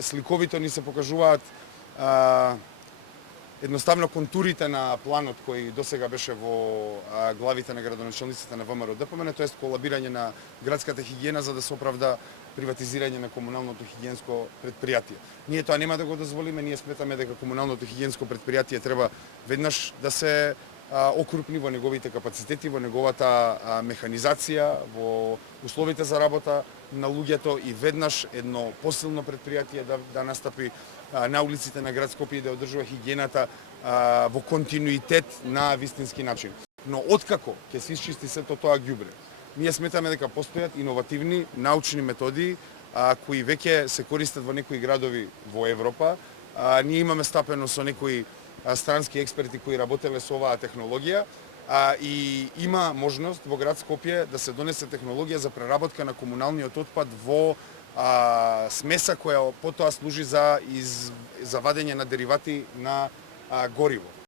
сликовито ни се покажуваат едноставно контурите на планот кој досега беше во главите на градоначелниците на ВМРО ДПМН, тоест колабирање на градската хигиена за да се оправда приватизирање на комуналното хигиенско предпријатие. Ние тоа нема да го дозволиме, ние сметаме дека комуналното хигиенско предпријатие треба веднаш да се окрупни во неговите капацитети, во неговата механизација, во условите за работа на луѓето и веднаш едно посилно предпријатие да настапи на улиците на град Скопје и да одржува хигиената во континуитет на вистински начин. Но откако ќе се исчисти сето тоа ѓубре, ние сметаме дека постојат иновативни научни методи кои веќе се користат во некои градови во Европа. Ние имаме стапено со некои странски експерти кои работеле со оваа технологија и има можност во град Скопје да се донесе технологија за преработка на комуналниот отпад во смеса која потоа служи за вадење на деривати на гориво.